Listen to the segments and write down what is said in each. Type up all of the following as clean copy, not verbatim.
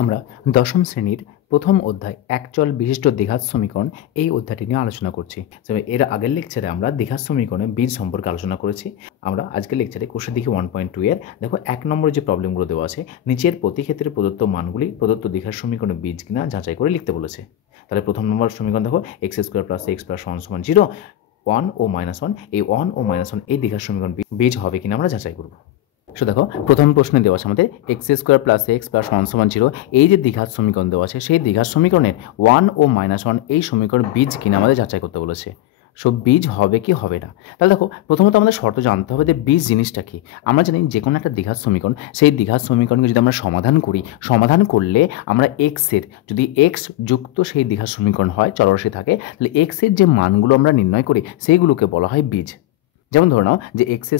আমরা দশম শ্রেণীর প্রথম অধ্যায় একচল বিশিষ্ট দ্বিঘাত সমীকরণ এই অধ্যায়টি নিয়ে আলোচনা করছি। তবে এর আগের লেকচারে আমরা দ্বিঘাত সমীকরণের বীজ সম্পর্কে আলোচনা করেছি। আমরা আজকের লেকচারে কোষে দেখি 1.2 এর দেখো 1 নম্বরে যে প্রবলেমগুলো দেওয়া আছে, নিচের প্রতি ক্ষেত্রে প্রদত্ত মানগুলি প্রদত্ত দ্বিঘাত সমীকরণের বীজ কিনা যাচাই করে লিখতে বলেছে। তাহলে প্রথম নম্বর সমীকরণ দেখো x² + x + 1 = 0, 1 ও -1, এই 1 ও -1 এই দ্বিঘাত সমীকরণ বীজ হবে কিনা আমরা যাচাই করব। সো দেখো প্রথম প্রশ্নে দেওয়া আছে আমাদের x² + x + 1 = 0, এই যে দ্বিঘাত সমীকরণ দেওয়া আছে সেই দ্বিঘাত সমীকরণের 1 ও -1 এই সমীকরণ বীজ কিনা আমাদের যাচাই করতে বলেছে। সো বীজ হবে কি হবে না। তাহলে দেখো প্রথমত আমাদের শর্ত জানতে হবে যে বীজ জিনিসটা কি। আমরা জানি যে কোনো একটা দ্বিঘাত সমীকরণ, সেই দ্বিঘাত সমীকরণকে যদি আমরা সমাধান করি, সমাধান করলে আমরা এক্সের যদি এক্স যুক্ত সেই দ্বিঘাত সমীকরণ হয়, চলরাশি থাকে, তাহলে এক্সের যে মানগুলো আমরা নির্ণয় করি সেইগুলোকে বলা হয় বীজ। যেমন ধরে নাও যে x²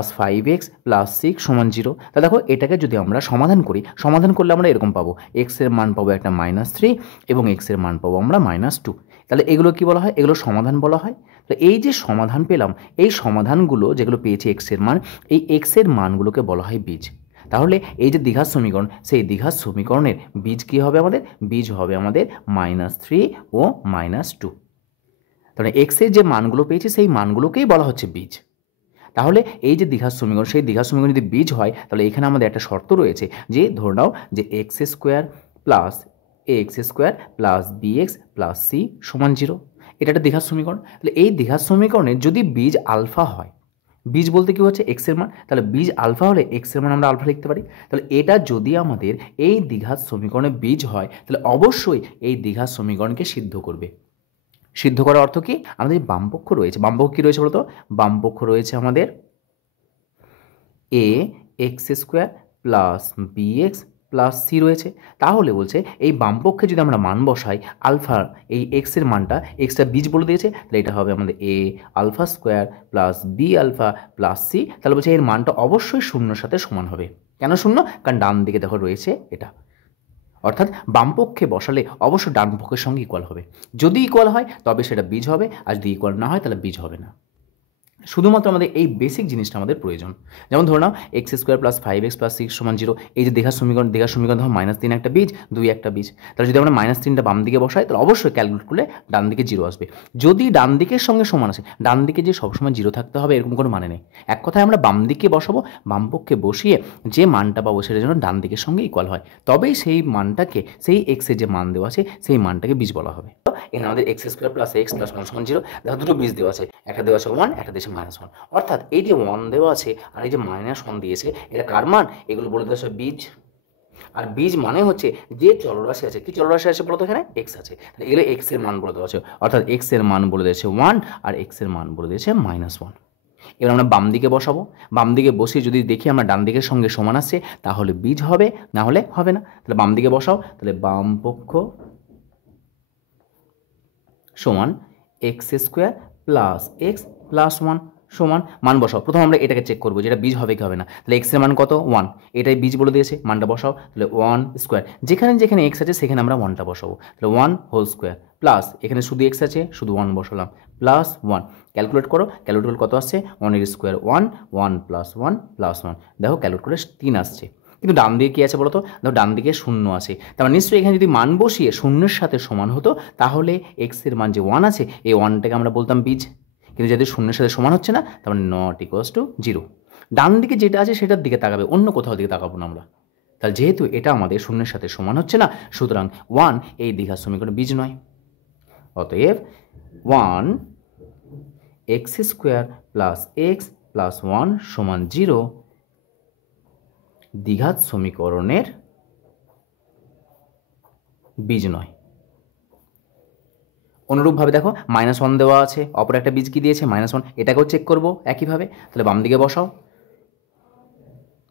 + 5x + 6 = 0। তাহলে দেখো এটাকে যদি আমরা সমাধান করি, সমাধান করলে আমরা এরকম পাবো, x এর মান পাবো একটা -3 এবং x এর মান পাবো আমরা -2। তাহলে এগুলো কি বলা হয়? এগুলো সমাধান বলা হয়। তো এই যে সমাধান পেলাম, এই সমাধানগুলো যেগুলো পেয়েছি x এর মান, এই x এর মানগুলোকে বলা হয় বীজ। তাহলে এই যে দ্বিঘাত সমীকরণ, সেই দ্বিঘাত সমীকরণের বীজ কী হবে আমাদের? বীজ হবে আমাদের -3 ও -2। তাহলে এক্সের যে মানগুলো পেয়েছি সেই মানগুলোকেই বলা হচ্ছে বীজ। তাহলে এই যে দ্বিঘাত সমীকরণ, সেই দ্বিঘাত সমীকরণ যদি বীজ হয়, তাহলে এখানে আমাদের একটা শর্ত রয়েছে যে ধরে নাও যে x² + ax² + bx + c = 0। এটা একটা দ্বিঘাত সমীকরণ। তাহলে এই দ্বিঘাত সমীকরণের যদি বীজ আলফা হয়, বীজ বলতে কী হচ্ছে? এক্সের মান। তাহলে বীজ আলফা হলে এক্সের মান আমরা আলফা লিখতে পারি। তাহলে এটা যদি আমাদের এই দ্বিঘাত সমীকরণের বীজ হয়, তাহলে অবশ্যই এই দ্বিঘাত সমীকরণকে সিদ্ধ করবে। সিদ্ধ করার অর্থ কি? আমাদের বামপক্ষ রয়েছে, বামপক্ষ কী রয়েছে বলতো? বামপক্ষ রয়েছে আমাদের ax² + bx + c রয়েছে। তাহলে বলছে এই বামপক্ষে যদি আমরা মান বসাই, আলফা এই এক্সের মানটা, এক্সটা বীজ বলে দিয়েছে, তাহলে এটা হবে আমাদের a² + b² + c। তাহলে বলছে এর মানটা অবশ্যই শূন্যর সাথে সমান হবে। কেন শূন্য? কারণ ডান দিকে দেখো রয়েছে এটা, অর্থাৎ বামপক্ষে বসালে অবশ্যই ডান পক্ষের সঙ্গে ইকুয়াল হবে। যদি ইকুয়াল হয় তবে সেটা বীজ হবে, আর যদি ইকুয়াল না হয় তাহলে বীজ হবে না। শুধুমাত্র আমাদের এই বেসিক জিনিসটা আমাদের প্রয়োজন। যেমন ধরে নাও x² + 5x + 6 = 0, এই যে দ্বিঘাত সমীকরণ ধরো -3 একটা বীজ, 2 একটা বীজ। তাহলে যদি আমরা -3টা বাম দিকে বসাই, তাহলে অবশ্যই ক্যালকুলেট করলে ডান দিকে 0 আসবে। যদি ডান দিকের সঙ্গে সমান আসে, ডান দিকে যে সবসময় 0 থাকতে হবে এরকম কোনো মানে নেই। এক কথায় আমরা বাম দিকে বসাবো, বামপক্ষে বসিয়ে যে মানটা পাবো সেটা যেন ডান দিকের সঙ্গে ইকুয়াল হয়, তবেই সেই মানটাকে, সেই এক্সের যে মান দেওয়া আছে সেই মানটাকে বীজ বলা হবে। এখানে আমাদের x² + x + 1 = 0, দেখো দুটো বীজ দেওয়া আছে, একটা দেওয়া আছে 1, একটা দিয়েছে -1। অর্থাৎ এই যে 1 দেওয়া আছে আর এই যে -1 দিয়েছে, এটা কার মান? এগুলো বলে দেওয়া আছে বীজ। আর বীজ মানে হচ্ছে যে চলরাশি আছে, কি চলরাশি আছে বলতো? এখানে x আছে, তাহলে এগুলো x এর মান বলে দেওয়া আছে, অর্থাৎ x এর মান বলে দিয়েছে 1 আর x এর মান বলে দিয়েছে -1। এবার আমরা বাম দিকে বসাবো, বাম দিকে বসিয়ে যদি দেখি আমরা ডান দিকের সঙ্গে সমান আসছে, তাহলে বীজ হবে, না হলে হবে না। তাহলে বাম দিকে বসাও, তাহলে বাম পক্ষ সমান x² + x + 1 সমান মান বসাও। প্রথম আমরা এটাকে চেক করবো যেটা বীজ হবে কি হবে না। তাহলে x এর মান কত? 1, এটাই বীজ বলে দিয়েছে, মানটা বসাও। তাহলে 1² যেখানে যেখানে x আছে সেখানে আমরা 1টা বসাবো। তাহলে 1² প্লাস এখানে শুধু x আছে, শুধু 1 বসালাম, +1। ক্যালকুলেট করো, ক্যালকুলেট করলে কত আসছে? 1 এর স্কোয়ার 1, 1 + 1 + 1। দেখো ক্যালকুলেট করলে 3 আসছে। কিন্তু ডান দিকে কী আছে বলো তো? দেখো ডান দিকে 0 আছে, তার মানে নিশ্চয়ই এখানে যদি মান বসিয়ে শূন্যের সাথে সমান হতো, তাহলে এক্সের মান যে 1 আছে, এই 1টাকে আমরা বলতাম বীজ। কিন্তু যেহেতু শূন্যের সাথে সমান হচ্ছে না, তার মানে ≠ 0। ডান দিকে যেটা আছে সেটার দিকে তাকাবে, অন্য কোথাও দিকে তাকাবো না আমরা। তাহলে যেহেতু এটা আমাদের শূন্যের সাথে সমান হচ্ছে না, সুতরাং 1 এই দ্বিঘাত সমীকরণের বীজ নয়। অতএব 1 x² + x + 1 = 0 দ্বিঘাত সমীকরণের বীজ নয়। অনুরূপভাবে দেখো -1 দেওয়া আছে, অপর একটা বীজ কি দিয়েছে? -1, এটাকেও চেক করব একইভাবে। তাহলে বাম দিকে বসাও,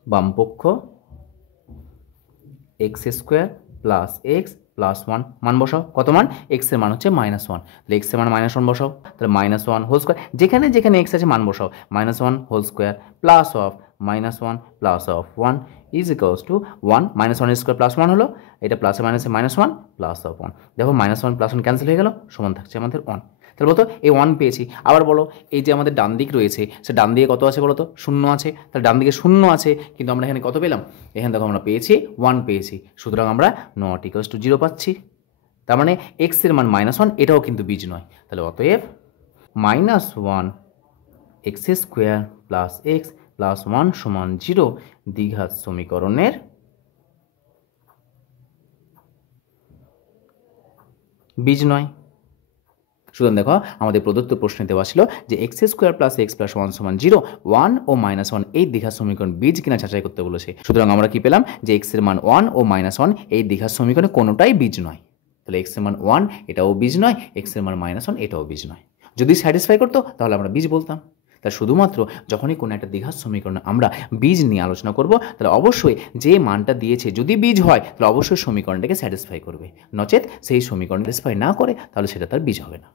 বামপক্ষ x² + x + 1 মান বসাও। কত মান? x এর মান হচ্ছে -1, তাহলে x এর মান -1 বসাও। তাহলে -1² যেখানে যেখানে x আছে মান বসাও, -1² প্লাস অফ -1 প্লাস অফ 1 = 1, -1² + 1 হলো, এটা প্লাসে মাইনাসে -1 প্লাস অফ 1। দেখো -1 + 1 ক্যান্সেল হয়ে গেল, সমান থাকছে আমাদের 1। তাহলে বলো তো এই 1 পেয়েছি। আবার বলো এই যে আমাদের ডান দিক রয়েছে, সে ডান দিকে কত আছে বলো তো? 0 আছে। তাহলে ডান দিকে 0 আছে, কিন্তু আমরা এখানে কত পেলাম? এখানে দেখো আমরা পেয়েছি 1 পেয়েছি, সুতরাং আমরা নট ইকুয়ালস টু 0 পাচ্ছি। তার মানে এক্সের মান -1 এটাও কিন্তু বীজ নয়। তাহলে অতএব -1 x square plus x plus 1 সমান 0 দ্বিঘাত সমীকরণের বীজ নয়। সুতরাং দেখো আমাদের প্রদত্ত প্রশ্নে দেওয়া ছিল যে x square plus x plus 1 সমান 0, 1 ও -1 এই দ্বিঘাত সমীকরণ বীজ কিনা যাচাই করতে বলেছে। সুতরাং আমরা কি পেলাম? যে এক্স এর মান 1 ও -1 এই দ্বিঘাত সমীকরণে কোনোটাই বীজ নয়। তাহলে এক্স এর মান 1 এটাও বীজ নয়, এক্স এর মান -1 এটাও বীজ নয়। যদি স্যাটিসফাই করতো তাহলে আমরা বীজ বলতাম। তা শুধুমাত্র যখনই কোনো একটা দ্বিঘাত সমীকরণে আমরা বীজ নিয়ে আলোচনা করব, তাহলে অবশ্যই যে মানটা দিয়েছে যদি বীজ হয় তাহলে অবশ্যই সমীকরণটাকে স্যাটিসফাই করবে, নচেত সেই সমীকরণ স্যাটিসফাই না করে তাহলে সেটা তার বীজ হবে না।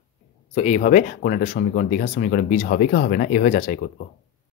তো এইভাবে কোনো একটা সমীকরণ দ্বিঘাত সমীকরণে বীজ হবে কি হবে না এভাবে যাচাই করব।